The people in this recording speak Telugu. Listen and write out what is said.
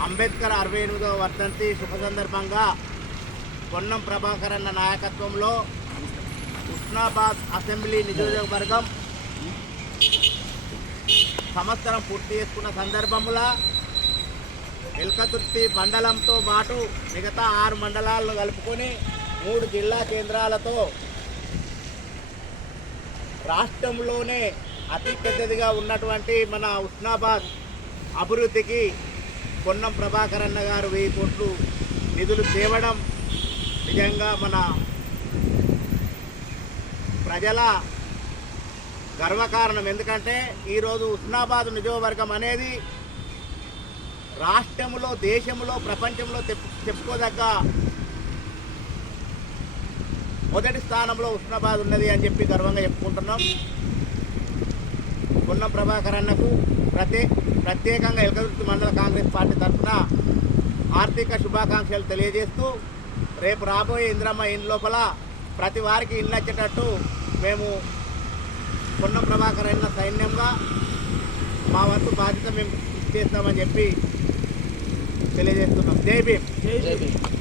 అంబేద్కర్ అరవై ఎనిమిదవ వర్ధంతి శుభ సందర్భంగా పొన్నం ప్రభాకర్ అన్న నాయకత్వంలో ఉస్నాబాద్ అసెంబ్లీ నియోజకవర్గం సంవత్సరం పూర్తి చేసుకున్న సందర్భంలో ఎల్కతుర్తి మండలంతో పాటు మిగతా ఆరు మండలాలను కలుపుకొని మూడు జిల్లా కేంద్రాలతో రాష్ట్రంలోనే అతి పెద్దదిగా ఉన్నటువంటి మన ఉస్నాబాద్ అభివృద్ధికి పొన్నం ప్రభాకర్ అన్న గారు వెయ్యి కోట్లు నిధులు తేవడం నిజంగా మన ప్రజల గర్వకారణం. ఎందుకంటే ఈరోజు ఉస్నాబాద్ నియోజకవర్గం అనేది రాష్ట్రంలో దేశంలో ప్రపంచంలో చెప్పుకోదగ్గ మొదటి స్థానంలో ఉస్నాబాద్ ఉన్నది అని చెప్పి గర్వంగా చెప్పుకుంటున్నాం. పొన్నం ప్రభాకర్ అన్నకు ప్రత్యే ప్రత్యేకంగా ఎలకదుర్తి మండల కాంగ్రెస్ పార్టీ తరఫున ఆర్థిక శుభాకాంక్షలు తెలియజేస్తూ రేపు రాబోయే ఇంద్రమ్మ ఇంటి లోపల ప్రతి వారికి ఇల్లు వచ్చేటట్టు మేము పొన్నం ప్రభాకర్ అన్న సైన్యంగా మా వంతు బాధ్యత మేము చేస్తామని చెప్పి తెలియజేస్తున్నాం. జై భీమ్. జై భీమ్.